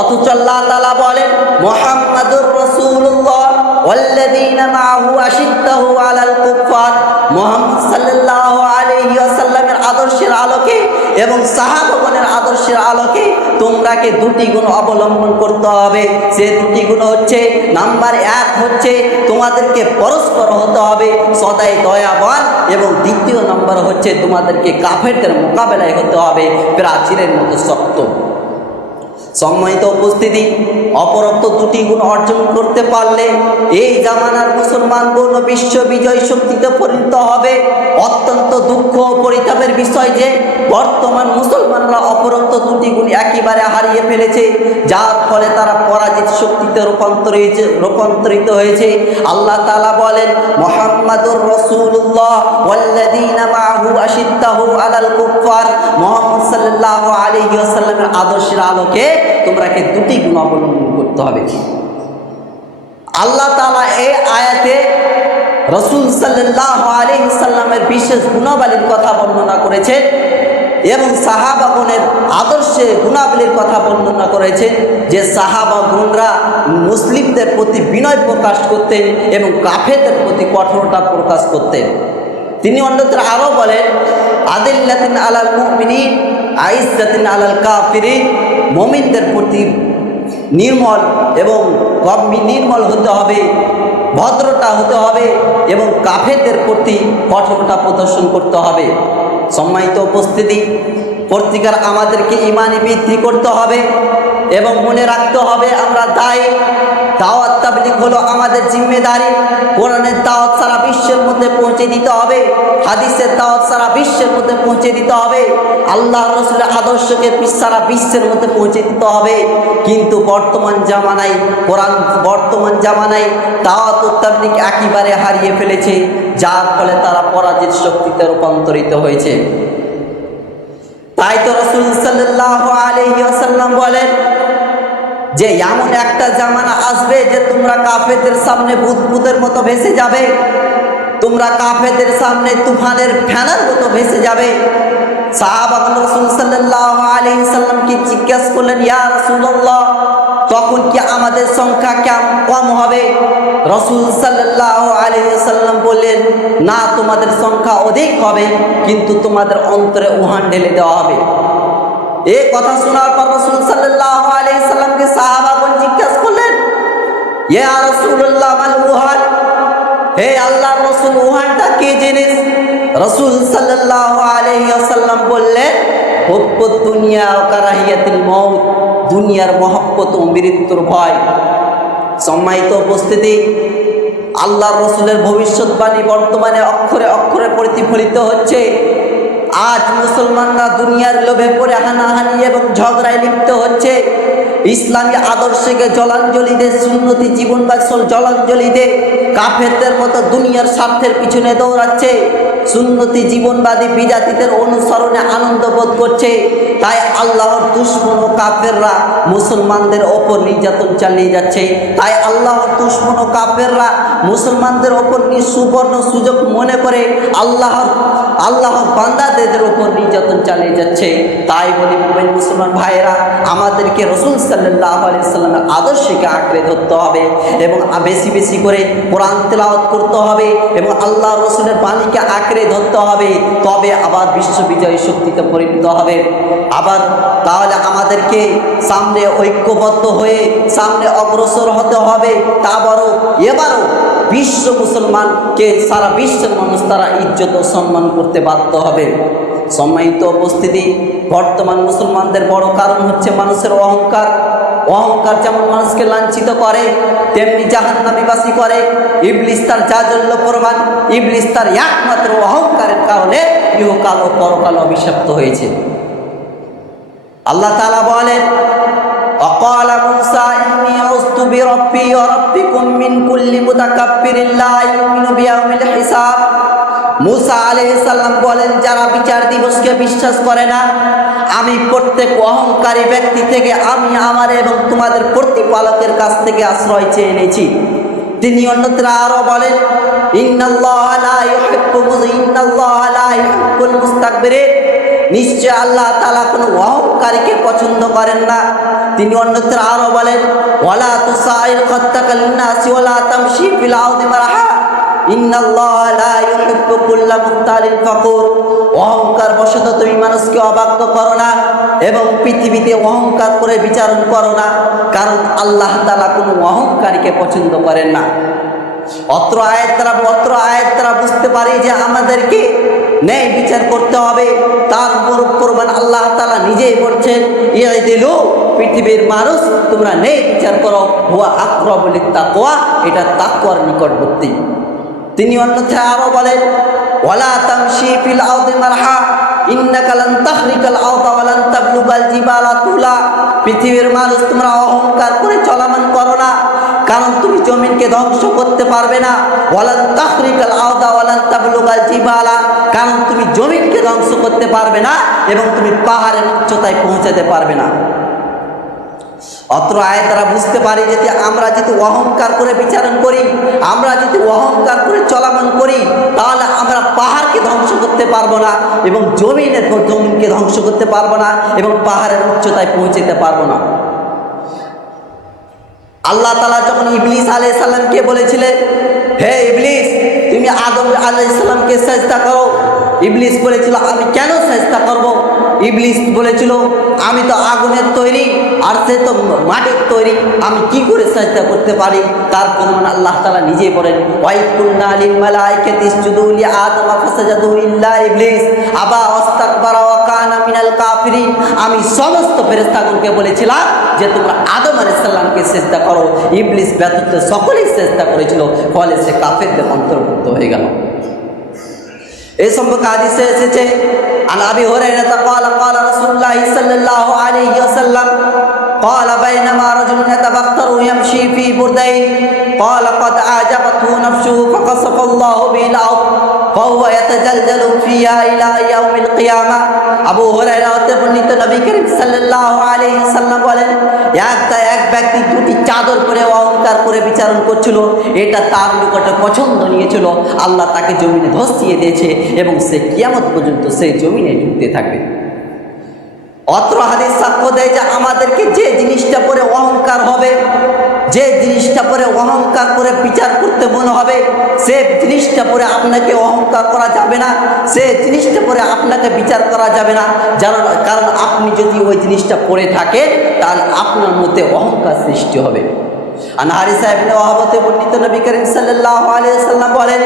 অথচ আল্লাহ তাআলা বলেন মুহাম্মাদুর রাসূলুল্লাহ ওয়াল্লাযীনা মাআহু আশিদ্দাহু আলাল কুফফার। মুহাম্মদ সাল্লাল্লাহু আলাইহি ওয়াসাল্লামের আদর্শের আলোকে এবং সাহাবাগণের আদর্শের আলোকে তোমরাকে দুটি গুণ অবলম্বন করতে হবে। সে দুটি গুণ হচ্ছে, নাম্বার 1 হচ্ছে তোমাদেরকে পরস্পর হতে হবে সদাই দয়াবান, এবং দ্বিতীয় নম্বর হচ্ছে তোমাদেরকে কাফেরদের মোকাবেলায় হতে হবে প্রাচীরের মতো শক্ত। সম্মানিত উপস্থিতি, অপরোক্ত দুটি গুণ অর্জন করতে পারলে এই জামানার মুসলমানগণ বিশ্ব বিজয় শক্তিতে পরিণত হবে। অত্যন্ত দুঃখ ও পরিতাপের বিষয় যে বর্তমান মুসলমানরা অপরোক্ত দুটি গুণ একেবারে হারিয়ে ফেলেছে, যার ফলে তারা পরাজিত শক্তিতে রূপান্তরিত হয়েছে। আল্লাহ তাআলা বলেন মুহাম্মাদুর রাসূলুল্লাহ ওয়াল্লাযীনা মাআহু আশিদ্দাহু আলাল কুফফার। মুহাম্মদ সাল্লাল্লাহু আলাইহি ওয়াসাল্লামের আদর্শের আলোকে তোমরাকে দুটি গুণ অবলম্বন করতে হবে। আল্লাহ তাআলা এই আয়াতে রাসূল সাল্লাল্লাহু আলাইহি সাল্লামের বিশেষ গুণাবলীর কথা বর্ণনা করেছেন এবং সাহাবাগণের আদর্শে গুণাবলীর কথা বর্ণনা করেছেন, যে সাহাবাগণরা মুসলিমদের প্রতি বিনয় প্রকাশ করতেন এবং কাফেরদের প্রতি কঠোরতা প্রকাশ করতেন। তিনি অন্যত্র আরও বলেন আদিল্লাতিন আলাল মুমিনিন আইজ্জাতিন আলাল কাফিরিন। মুমিনদের প্রতি নির্মল হতে হবে, ভদ্রতা হতে হবে এবং কাফেরদের প্রতি কঠোরতা প্রদর্শন করতে হবে। সম্মানিত উপস্থিতি, প্রত্যেকের আমাদেরকে ঈমানি বৃদ্ধি করতে হবে এবং মনে রাখতে হবে আমরা দায়ী। দাওয়াত তাবলীগ হলো আমাদের জিম্মেদারি। কোরআনের দাওয়াত সারা বিশ্বের মধ্যে পৌঁছে দিতে হবে, হাদিসের দাওয়াত সারা বিশ্বের মধ্যে পৌঁছে দিতে হবে, আল্লাহ রাসূলের আদর্শকে সারা বিশ্বের মধ্যে পৌঁছে দিতে হবে। কিন্তু বর্তমান জামানায় দাওয়াত ও তাবলীগ একেবারে হারিয়ে ফেলেছে, যার ফলে তারা পরাজিত শক্তিতে রূপান্তরিত হয়েছে। তাই তো রাসূল সাল্লাল্লাহু আলাইহি ওয়াসাল্লাম বলেন যে এমন একটা জামানা আসবে যে তোমরা কাফেরদের সামনে বুদবুদের মতো ভেসে যাবে, তোমরা কাফেরদের সামনে তুফানের ফেনার মতো ভেসে যাবে। সাহাবাগণ রাসূল সাল্লাল্লাহু আলাইহি সাল্লামকে জিজ্ঞাসা করলেন, ইয়া রাসূলুল্লাহ, তখন কি আমাদের সংখ্যা কম হবে? রাসূল সাল্লাল্লাহু আলাইহি সাল্লাম বললেন, না, তোমাদের সংখ্যা অধিক হবে, কিন্তু তোমাদের অন্তরে উহান ঢেলে দেওয়া হবে। এই কথা শোনার পর রাসূল সাল্লাল্লাহু আলাইহি সাল্লামকে সাহাবাগণ জিজ্ঞাসা করলেন, ইয়া রাসূলুল্লাহ মাল উহান, হে আল্লাহর রাসূল, উহানটা কি জিনিস? রাসূল সাল্লাল্লাহু আলাইহি ওয়াসাল্লাম বললেন, হুব্বুদ দুনিয়া ওয়া কারাহিয়াতুল মউত, দুনিয়ার মহব্বত ও মৃত্যুর ভয়। সম্মানিত উপস্থিতি, আল্লাহর রাসূলের ভবিষ্যৎবাণী বর্তমানে অক্ষরে অক্ষরে প্রতিফলিত হচ্ছে। আজ মুসলমানরা দুনিয়ার লোভে পড়ে হানাহানি এবং ঝগড়ায় লিপ্ত হচ্ছে। ইসলামী আদর্শকে জলাঞ্জলি দে, সুন্নতি জীবন বা জলাঞ্জলি দে কাফেরদের মতো দুনিয়ার স্বার্থের পিছনে দৌড়াচ্ছে, সুন্নতি জীবনবাদী বিজাতিদের অনুসরণে আনন্দ বোধ করছে। তাই আল্লাহর দুশমন ও কাফেররা মুসলমানদের ওপর নির্যাতন চালিয়ে যাচ্ছে। তাই আল্লাহর দুশমন ও কাফেররা মুসলমানদের ওপর সুবর্ণ সুযোগ মনে করে আল্লাহর বান্দাদের ওপর নির্যাতন চালিয়ে যাচ্ছে। তাই বলি মুসলমান ভাইয়েরা, আমাদেরকে রাসূল সাল্লাল্লাহু আলাইহি সাল্লামের আদর্শকে আঁকড়ে ধরতে হবে এবং বেশি বেশি করে কোরআন তেলাওয়াত করতে হবে এবং আল্লাহ রাসূলের বাণীকে আঁকড়ে ধরতে হবে। তবে আবার বিশ্ববিজয়ী শক্তিতে পরিণত হবে। আবার তাহলে আমাদেরকে সামনে ঐক্যবদ্ধ হয়ে সামনে অগ্রসর হতে হবে। এবারও বিশ্ব মুসলমানকে সারা বিশ্বের মানুষ তারা ইজ্জত ও সম্মান করতে বাধ্য হবে। সম্মানিত উপস্থিতি, বর্তমান মুসলমানদের বড় কারণ হচ্ছে মানুষের অহংকার। অহংকার যেমন মানুষকে লাঞ্ছিত করে, তেমনি জাহান্নামীবাসী করে। ইবলিস তার জাজল্য প্রমাণ। ইবলিস তার একমাত্র অহংকারের কারণে ইহকাল ও পরকাল অভিশপ্ত হয়েছে। আল্লাহ তাআলা বলেন, وقال موسى إني عذت بربي وربكم من كل متكبر لا يؤمن بيوم الحساب। মুসা আলাইহিস সালাম বলেন, যারা বিচার দিবসকে বিশ্বাস করে না, আমি প্রত্যেক অহংকারী ব্যক্তি থেকে আমি আমার এবং তোমাদের প্রতিপালকের কাছ থেকে আশ্রয় চেয়ে এনেছি। তিনি অন্যত্র আরো বলেন, ইন্নাল্লাহা লা ইউহিব্বুল মুস্তাকবিরিন। নিশ্চয় আল্লাহ তাআলা কোনো অহংকারীকে পছন্দ করেন না। তিনি অন্যত্র আরো বলেন, ওয়ালা তুসাইর খাত্তাকা লিন্নাসি ওয়ালা তামশি ফিল আরদি মারহা ইন্নাল্লাহা লা ইউহিব্বু কুল্লা মুখতালিন ফাকুর। অহংকার বশত তুমি মানুষকে অবাধ্য করো না এবং পৃথিবীতে অহংকার করে বিচারণ করো না, কারণ আল্লাহ তাআলা কোনো অহংকারীকে পছন্দ করেন না। অত্র আয়াত দ্বারা বুঝতে পারি যে আমাদেরকে ন্যায় বিচার করতে হবে। তার প্রমাণ আল্লাহ তাআলা নিজেই বলছেন, ইয়াদিলু, পৃথিবীর মানুষ তোমরা ন্যায় বিচার করো, হুয়া আকরাবু লিত্তাকওয়া, এটা তাকওয়ার নিকটবর্তী। তিনি অন্যথায় আরো বলেন, ওয়ালা তামশি ফিল আরদি মারহা ইন্নাকা লান তাখরিকাল আরদা ওয়া লান তাবলুগাল জিবালা তুলা। পৃথিবীর মানুষ তোমরা অহংকার করে চলমান করো না, কারণ তুমি জমিনকে ধ্বংস করতে পারবে না। ওয়ালান তাখরিকাল আরদা ওয়া লান তাবলুগাল জিবালা, কারণ তুমি জমিনকে ধ্বংস করতে পারবে না এবং তুমি পাহাড়ের উচ্চতায় পৌঁছাতে পারবে না। অত্র আয়াত দ্বারা বুঝতে পারি যে আমরা যদি অহংকার করে বিচারণ করি, আমরা যদি অহংকার করে চলামন করি, তাহলে আমরা পাহাড়কে ধ্বংস করতে পারবো না এবং জমিনকে ধ্বংস করতে পারবো না এবং পাহাড়ের উচ্চতায় পৌঁছতে পারবো না। আল্লাহ তাআলা যখন ইবলিস আলাইহিস সালামকে বলেছিলেন, হে ইবলিস, তুমি আদম আলাইহিস সালামকে সিজদা করো। ইবলিস বলেছিল, আমি কেন সিজদা করব? ইবলিস বলেছিল, আমি তো আগুনের তৈরি আর সে তো মাটির তৈরি, আমি কি করে সিজদা করতে পারি? তার প্রমাণ আল্লাহ তাআলা নিজেই বলেন, ওয়াইদ কুলনা লিল মালাইকাতি ইসজুদু লি আদম ফাসাজাদু ইল্লা ইবলিস আবা ওয়াস্তাকবারা ওয়া কানা মিনাল কাফিরিন। আমি সমস্ত ফেরেশতাগণকে বলেছিলাম যে তোমরা আদম আলাইহিস সালামকে সিজদা করো। ইবলিস ব্যতীত সকলেই সিজদা করেছিল, ফলে সে কাফেরদের অন্তর্ভুক্ত হয়ে গেল। এই সম্পর্কে হাদিসে এসেছে, আন আবি হুরায়রা قال قال رسول الله صلى الله عليه وسلم قال بينما رجل يتبختر يمشي في بردين قال قد أعجبته نفسه فقصف الله به الأرض فهو يتجلجل فيها إلى يوم القيامة। আবু হুরায়রা হতে বর্ণিত, নবী করিম সাল্লাল্লাহু আলাইহি ওয়াসাল্লাম বলেন, এক ব্যক্তি দুটি চাদর পরে অহংকার করে বিচারণ করছিল, এটা তার নিকটে পছন্দ নিয়েছিল, আল্লাহ তাকে জমিনে ধসিয়ে দিয়েছে এবং সে কিয়ামত পর্যন্ত সেই জমিনে ডুবতে থাকবে। অত্র হাদিস সাক্ষ্য দেয় যে আমাদেরকে যে জিনিসটা পরে অহংকার হবে, যে জিনিসটা পরে অহংকার করে বিচার করতে মনে হবে, সে জিনিসটা পরে আপনাকে অহংকার করা যাবে না, সে জিনিসটা পরে আপনাকে বিচার করা যাবে না। কারণ আপনি যদি ওই জিনিসটা পরে থাকেন, তাহলে আপনার মধ্যে অহংকার সৃষ্টি হবে। আন হারিসা ইবনে ওয়াহাব হতে বর্ণিত, নবী করিম সাল্লাল্লাহু আলাইহি ওয়াসাল্লাম বলেন,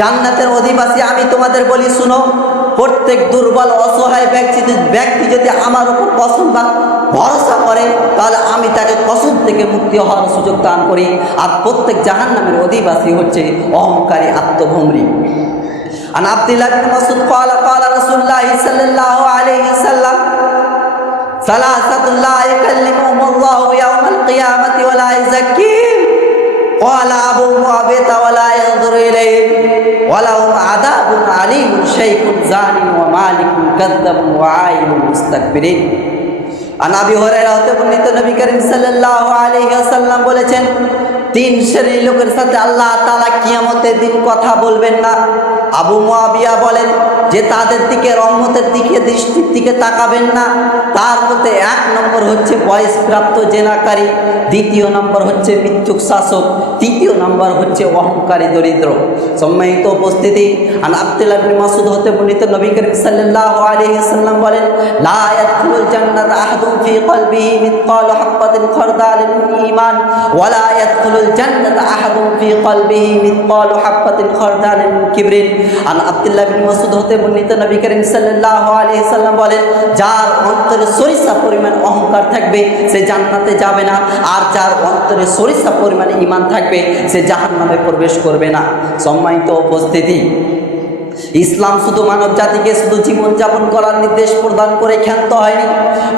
জান্নাতের অধিবাসী আমি তোমাদের বলি শুনো, প্রত্যেক দুর্বল অসহায় ব্যক্তি যদি আমার উপর কসম বা ভরসা করে, তাহলে আমি তাকে কসম থেকে মুক্তি হওয়ার সুযোগ দান করি। আর প্রত্যেক জাহান্নামের অধিবাসী হচ্ছে অহংকারী আত্মভ্রমী। আন আব্দুল্লাহ বিন মাসউদ قال قال رسول الله صلى الله عليه وسلم ثلاثة لا يكلمهم الله يوم القيامة ولا يزكيهم قال أبو معاوية ولا ينظر إليهم ولهم عذاب عليم شيخ زان ومالك كذب وعائل مستكبرين। আন আবি হুরায়রা হতে বর্ণিত, নবী করিম সাল্লাল্লাহু আলাইহি ওয়াসাল্লাম বলেছেন, তিন শ্রেণীর লোকের সাথে আল্লাহ তাআলা কিয়ামতের দিন কথা বলবেন না। আবু মুআবিয়া বলেন যে তাদের দিকে রহমতের দিকে দৃষ্টির দিকে তাকাবেন না। তার মধ্যে এক নম্বর হচ্ছে বয়সপ্রাপ্ত জেনাকারী, দ্বিতীয় নম্বর হচ্ছে মিথ্যুক শাসক, তৃতীয় নম্বর হচ্ছে অহংকারী দরিদ্র। সম্মানিত উপস্থিতি, আন আব্দুল্লাহ বিন মাসউদ হতে বর্ণিত, নবী করিম সাল্লাল্লাহু আলাইহি ওয়াসাল্লাম বলেন, লা ইয়াদখুলুল জান্নাতা আহাদুন ফি কলবিহি মিসকালু হাববাতিন খারদালিন মিন ঈমান ওয়া লা ইয়াদখুলুল জান্নাতা আহাদুন ফি কলবিহি মিসকালু হাববাতিন খারদালিন মিন কিবরিন। আন আব্দুল্লাহ বিন মাসউদ হতে বর্ণিত, নবী করিম সাল্লাল্লাহু আলাইহি ওয়াসাল্লাম বলেন, যার অন্তরে সরিষা পরিমাণ অহংকার থাকবে সে জান্নাতে যাবে না, আর যার অন্তরে সরিষা পরিমাণ ঈমান থাকবে সে জাহান্নামে প্রবেশ করবে না। সম্মানিত উপস্থিতি, ইসলাম শুধু মানব জাতিকে শুধু জীবনযাপন করার নির্দেশ প্রদান করে ক্ষান্ত হয়নি,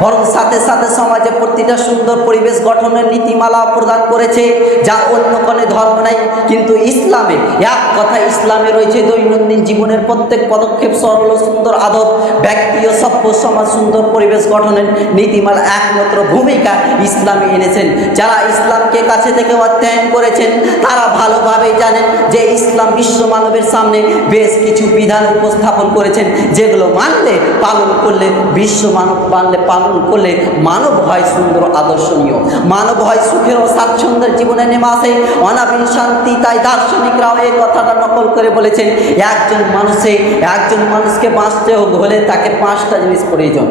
বরং সাথে সাথে সমাজে প্রতিটা সুন্দর পরিবেশ গঠনের নীতিমালা প্রদান করেছে, যা অন্য কোনো ধর্ম নাই। কিন্তু ইসলামে এক কথা, ইসলামে রয়েছে দৈনন্দিন জীবনের প্রত্যেক পদক্ষেপ সরল ও সুন্দর আদব, ব্যক্তি ও সভ্য সমাজ সুন্দর পরিবেশ গঠনের নীতিমালা একমাত্র ভূমিকা ইসলামে এনেছেন। যারা ইসলামকে কাছে থেকে অধ্যয়ন করেছেন তারা ভালোভাবেই জানেন যে ইসলাম বিশ্ব মানবের সামনে বেশ কিছু বিধান উপস্থাপন করেছেন, যেগুলো মানলে পালন করলে বিশ্ব মানব মানলে পালন করলে মানব হয় সুন্দর আদর্শনীয়, মানব হয় সুখের ও স্বাচ্ছন্দ্যের জীবনে নেমে আসে অনাবিল শান্তি। তাই দার্শনিকরাও এই কথাটা নকল করে বলেছেন, একজন মানুষকে বাঁচতে হলে তাকে 5টা জিনিস প্রয়োজন,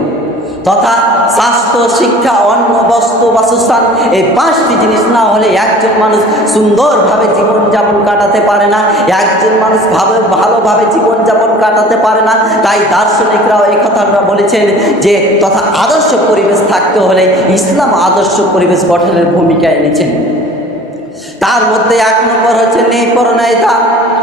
তথা স্বাস্থ্য, শিক্ষা, অন্ন, বস্ত্র, বাসস্থান। এই 5টি জিনিস না হলে একজন মানুষ সুন্দরভাবে জীবনযাপন কাটাতে পারে না, একজন মানুষ ভালোভাবে জীবনযাপন কাটাতে পারে না। তাই দার্শনিকরাও এই কথাটা বলেছেন যে তথা আদর্শ পরিবেশ থাকতে হলে ইসলাম আদর্শ পরিবেশ গঠনের ভূমিকা এনেছেন। তার মধ্যে 1 নম্বর হচ্ছে নেই পরনায়িতা।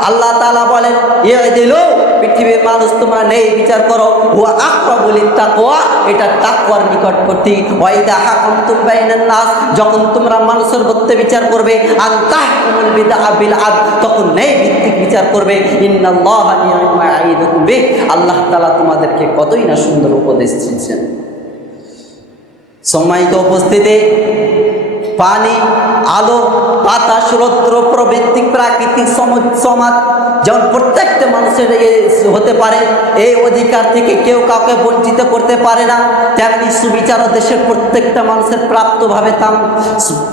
আল্লাহ তাআলা বলেন, ইয়দিলু, পৃথিবীর মানুষ তোমরা নেই বিচার করো, হুয়া আকরাবু লিত্তাকওয়া, এটা তাকওয়ার নিকটবর্তী। ওয়া ইযা হাকামতুম বাইনান নাস, যখন তোমরা মানুষের মধ্যে বিচার করবে, আন তাহকুমুল বিল আদল, তখন নেই ভিত্তিক বিচার করবে। ইন্নাল্লাহা নি'মা ইয়াইদুকুম বিহ, আল্লাহ তাআলা তোমাদেরকে কতই না সুন্দর উপদেশ দিয়েছেন। সম্মানিত উপস্থিতি, পানি, আলো, বাতাস, রৌদ্র প্রভৃতি প্রাকৃতিক সমাজ যেমন প্রত্যেকটা মানুষের হতে পারে, এই অধিকার থেকে কেউ কাউকে বঞ্চিত করতে পারে না, তেমনি সুবিচার দেশের প্রত্যেকটা মানুষের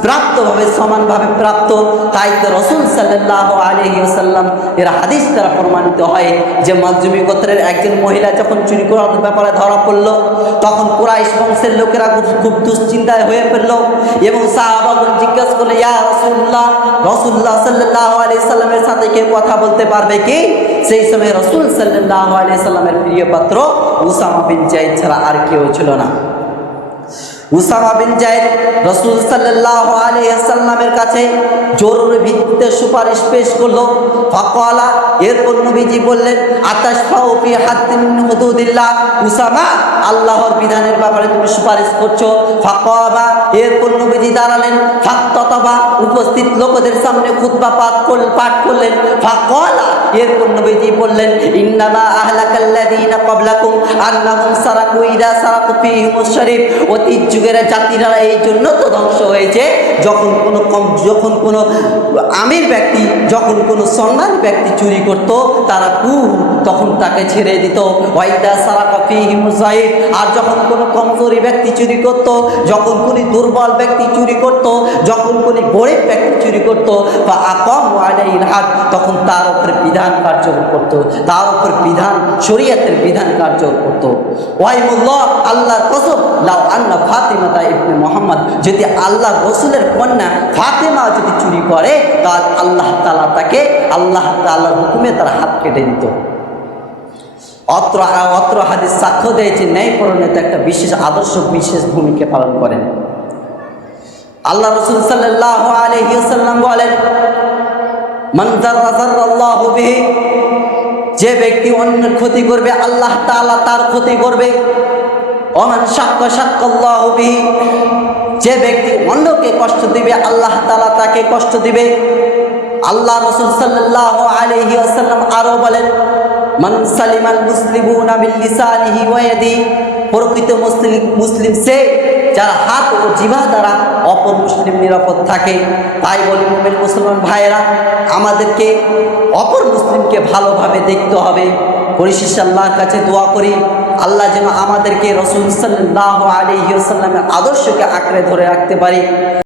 প্রাপ্তভাবে সমানভাবে প্রাপ্ত। তাই তো রাসূল সাল্লাল্লাহু আলাইহি ওয়াসাল্লাম এর হাদিস দ্বারা প্রমাণিত হয় যে মাখজুমি গোত্রের একজন মহিলা যখন চুরি করার ব্যাপারে ধরা পড়ল, তখন কুরাইশ বংশের লোকেরা খুব দুশ্চিন্তায় হয়ে পড়ল এবং সাহাবাগণ জিজ্ঞাসা করলে, ইয়া রাসূলুল্লাহ, রাসূলুল্লাহ সাল্লাল্লাহু আলাইহি সাল্লামের সাথে কেউ কথা বলতে পারবে কি? সেই সময় রাসূল সাল্লাল্লাহু আলাইহি সাল্লামের প্রিয় পাত্র উসামা বিন যায়েদ ছাড়া আর কেউ ছিল না। উসামা বিন যায়েদ রাসূল সাল্লাল্লাহু আলাইহি সাল্লামের কাছে জরুরি ভিত্তিতে সুপারিশ পেশ করলো। ফাকালা, এরপর নবীজি বললেন, আতাশফাউ ফি হাদ্দিন মিন হুদুদিল্লাহ, উসামা, আল্লাহর বিধানের ব্যাপারে তুমি সুপারিশ করছো। ফাকাবা, এরপর নবীজি দাঁড়ালেন, ফাক্তাতাবা, উপস্থিত লোকদের সামনে খুতবা পাঠ করলেন। ফাকালা, এরপর নবীজি বললেন, ইন্নামা আহলাকাল্লাযীনা ক্বাবলাকুম আন্নাহুম সারাকু ইযা সারাকু ফীহিমুশ শরীফ, অতীত যুগের জাতিরা এই জন্য তো ধ্বংস হয়েছে, যখন কোনো আমির ব্যক্তি, যখন কোনো সম্মানী ব্যক্তি চুরি করত, তারা তখন তাকে ছেড়ে দিত। ওয়াইদা সারাকা ফীহিমুজ যায়েদ, আর যখন কোনো কমজোরি ব্যক্তি চুরি করত, যখন কোনো দুর্বল ব্যক্তি চুরি করত, যখন কোনো গরিব ব্যক্তি চুরি করত, বা আকামু আলাইহিল হাদ, তখন তার উপরে বিধান কার্যকর করত, তার উপর বিধান, শরীয়তের বিধান কার্যকর করত। ওয়াইমুল্লাহ, আল্লাহর কসম, লাউ আন্না ফাতিমাতা ইবনে মুহাম্মদ, যদি আল্লাহর রাসূলের কন্যা ফাতেমা যদি চুরি করে, তাহলে আল্লাহ তাআলার হুকুমে তার হাত কেটে দিত। অত্র হাদিস সাক্ষ্য দিয়েছে ন্যায় পরণেতে একটা বিশেষ আদর্শ, বিশেষ ভূমিকা পালন করেন। আল্লাহ রাসূল সাল্লাল্লাহু আলাইহি ওয়াসাল্লাম বলেন, মান যাররাল্লাহু বিহি, যে ব্যক্তি অন্যের ক্ষতি করবে আল্লাহ তাআলা তার ক্ষতি করবে। ওমান শাক্কাল্লাহু বিহি, যে ব্যক্তি অন্যকে কষ্ট দিবে আল্লাহ তাআলা তাকে কষ্ট দিবে। আল্লাহ রাসূল সাল্লাল্লাহু আলাইহি ওয়াসাল্লাম আরো বলেন, মান সালিমাল মুসলিমুনা বিল লিসানিহি ওয়া ইয়াদিহি, প্রকৃত মুসলিম সে যার হাত ও জিহ্বা দ্বারা অপর মুসলিম নিরাপদ থাকে। তাই বলি মুমিন মুসলমান ভাইয়েরা, আমাদেরকে অপর মুসলিমকে ভালোভাবে দেখতে হবে। পরিশেষে আল্লাহর কাছে দোয়া করি, আল্লাহ যেন আমাদেরকে রাসূল সাল্লাল্লাহু আলাইহি ওয়াসাল্লামের আদর্শকে আঁকড়ে ধরে রাখতে পারি।